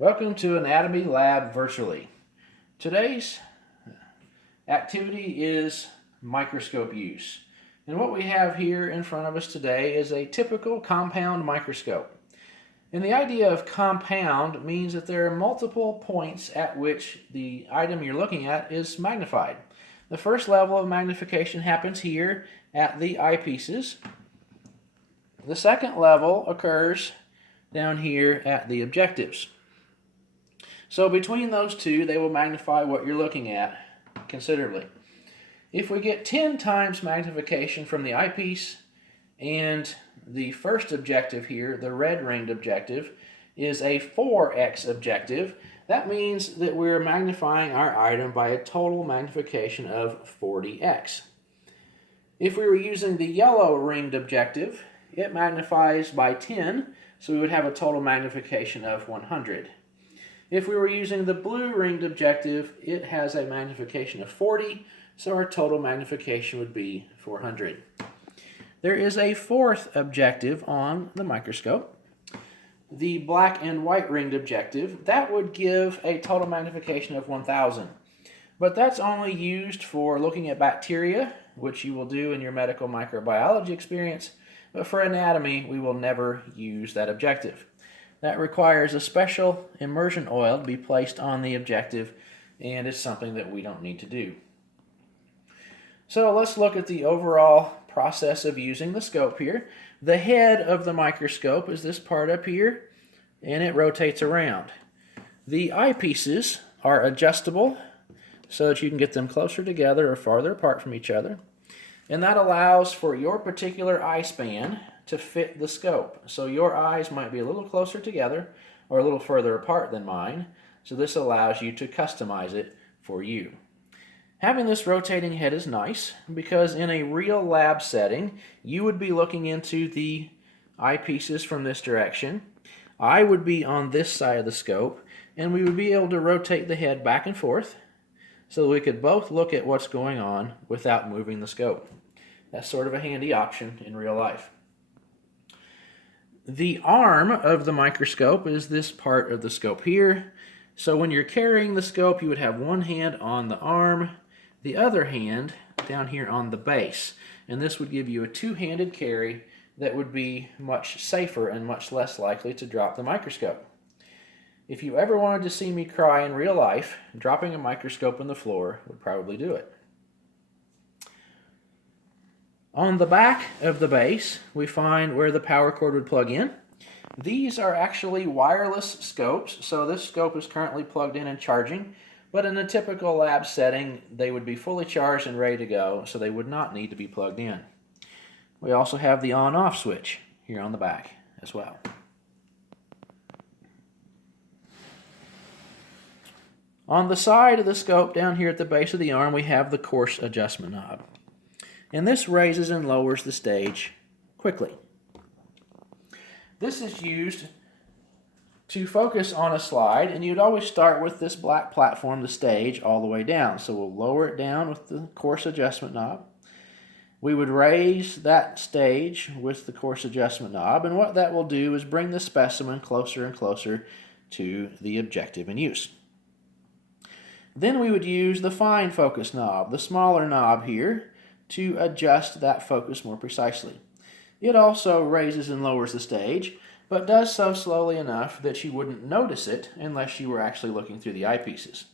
Welcome to Anatomy Lab virtually. Today's activity is microscope use. And what we have here in front of us today is a typical compound microscope. And the idea of compound means that there are multiple points at which the item you're looking at is magnified. The first level of magnification happens here at the eyepieces. The second level occurs down here at the objectives. So between those two, they will magnify what you're looking at considerably. If we get 10 times magnification from the eyepiece, and the first objective here, the red ringed objective, is a 4x objective, that means that we're magnifying our item by a total magnification of 40x. If we were using the yellow ringed objective, it magnifies by 10, so we would have a total magnification of 100. If we were using the blue ringed objective, it has a magnification of 40, so our total magnification would be 400. There is a fourth objective on the microscope, the black and white ringed objective. That would give a total magnification of 1000. But that's only used for looking at bacteria, which you will do in your medical microbiology experience. But for anatomy, we will never use that objective. That requires a special immersion oil to be placed on the objective, and it's something that we don't need to do. So let's look at the overall process of using the scope here. The head of the microscope is this part up here, and it rotates around. The eyepieces are adjustable so that you can get them closer together or farther apart from each other. And that allows for your particular eye span to fit the scope. So your eyes might be a little closer together or a little further apart than mine. So this allows you to customize it for you. Having this rotating head is nice because in a real lab setting, you would be looking into the eyepieces from this direction. I would be on this side of the scope, and we would be able to rotate the head back and forth so that we could both look at what's going on without moving the scope. That's sort of a handy option in real life. The arm of the microscope is this part of the scope here. So when you're carrying the scope, you would have one hand on the arm, the other hand down here on the base. And this would give you a two-handed carry that would be much safer and much less likely to drop the microscope. If you ever wanted to see me cry in real life, dropping a microscope on the floor would probably do it. On the back of the base, we find where the power cord would plug in. These are actually wireless scopes, so this scope is currently plugged in and charging, but in a typical lab setting, they would be fully charged and ready to go, so they would not need to be plugged in. We also have the on-off switch here on the back as well. On the side of the scope down here at the base of the arm, we have the coarse adjustment knob. And this raises and lowers the stage quickly. This is used to focus on a slide, and you'd always start with this black platform, the stage, all the way down. So we'll lower it down with the coarse adjustment knob. We would raise that stage with the coarse adjustment knob, and what that will do is bring the specimen closer and closer to the objective in use. Then we would use the fine focus knob, the smaller knob here, to adjust that focus more precisely. It also raises and lowers the stage, but does so slowly enough that you wouldn't notice it unless you were actually looking through the eyepieces.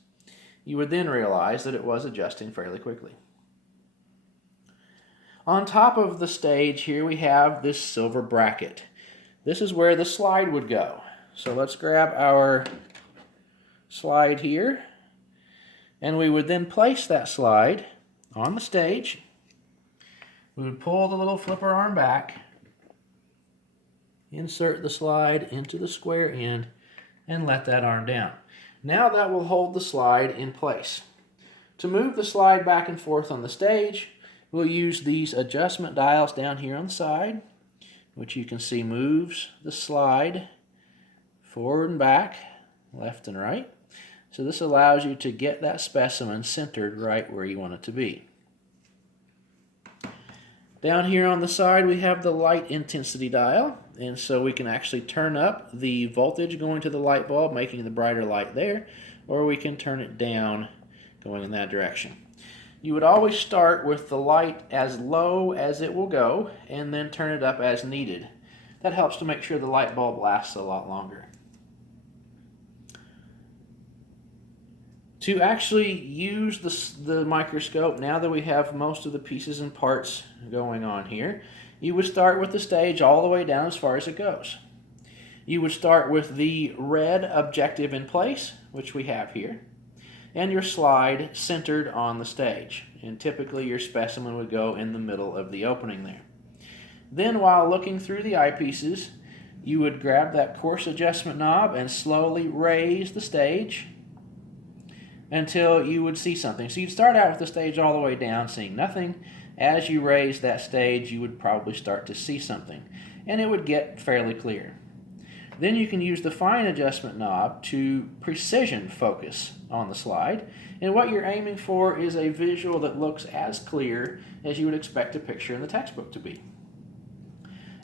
You would then realize that it was adjusting fairly quickly. On top of the stage here we have this silver bracket. This is where the slide would go. So let's grab our slide here, and we would then place that slide on the stage. We would pull the little flipper arm back, insert the slide into the square end, and let that arm down. Now that will hold the slide in place. To move the slide back and forth on the stage, we'll use these adjustment dials down here on the side, which you can see moves the slide forward and back, left and right. So this allows you to get that specimen centered right where you want it to be. Down here on the side we have the light intensity dial, and so we can actually turn up the voltage going to the light bulb, making the brighter light there, or we can turn it down going in that direction. You would always start with the light as low as it will go and then turn it up as needed. That helps to make sure the light bulb lasts a lot longer. To actually use the microscope, now that we have most of the pieces and parts going on here, you would start with the stage all the way down as far as it goes. You would start with the red objective in place, which we have here, and your slide centered on the stage. And typically your specimen would go in the middle of the opening there. Then while looking through the eyepieces, you would grab that coarse adjustment knob and slowly raise the stage until you would see something. So you'd start out with the stage all the way down, seeing nothing. As you raise that stage, you would probably start to see something, and it would get fairly clear. Then you can use the fine adjustment knob to precision focus on the slide, and what you're aiming for is a visual that looks as clear as you would expect a picture in the textbook to be.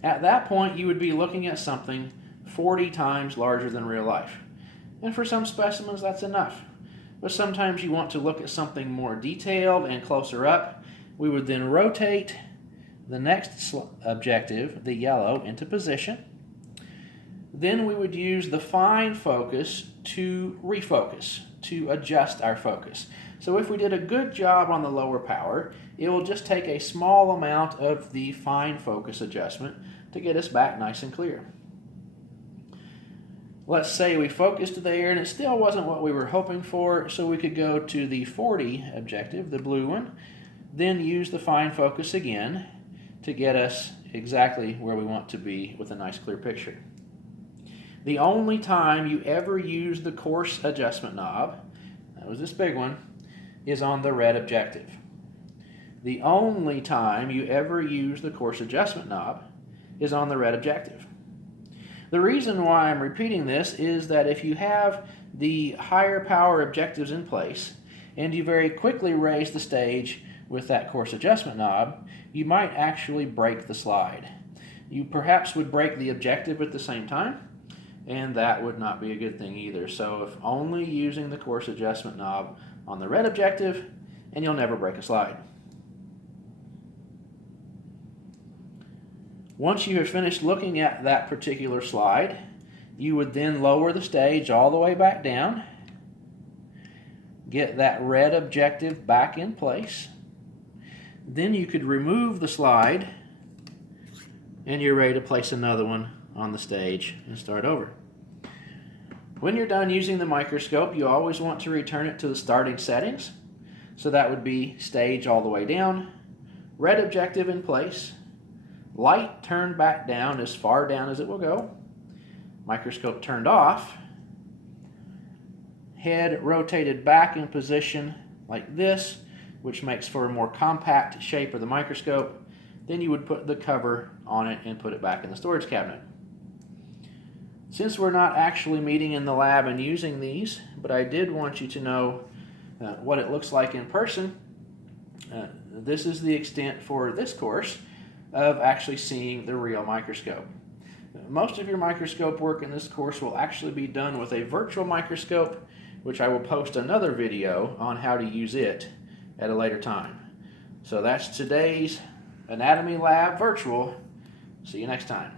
At that point, you would be looking at something 40 times larger than real life. And for some specimens, that's enough. But sometimes you want to look at something more detailed and closer up. We would then rotate the next objective, the yellow, into position. Then we would use the fine focus to refocus, to adjust our focus. So if we did a good job on the lower power, it will just take a small amount of the fine focus adjustment to get us back nice and clear. Let's say we focused there and it still wasn't what we were hoping for, so we could go to the 40 objective, the blue one, then use the fine focus again to get us exactly where we want to be with a nice clear picture. The only time you ever use the coarse adjustment knob, that was this big one, is on the red objective. The only time you ever use the coarse adjustment knob is on the red objective. The reason why I'm repeating this is that if you have the higher power objectives in place and you very quickly raise the stage with that coarse adjustment knob, you might actually break the slide. You perhaps would break the objective at the same time, and that would not be a good thing either. So if only using the coarse adjustment knob on the red objective, and you'll never break a slide. Once you have finished looking at that particular slide, you would then lower the stage all the way back down, get that red objective back in place. Then you could remove the slide, and you're ready to place another one on the stage and start over. When you're done using the microscope, you always want to return it to the starting settings. So that would be stage all the way down, red objective in place, light turned back down as far down as it will go, microscope turned off, head rotated back in position like this, which makes for a more compact shape of the microscope. Then you would put the cover on it and put it back in the storage cabinet. Since we're not actually meeting in the lab and using these, but I did want you to know what it looks like in person, this is the extent for this course of actually seeing the real microscope. Most of your microscope work in this course will actually be done with a virtual microscope, which I will post another video on how to use it at a later time. So that's today's Anatomy Lab Virtual. See you next time.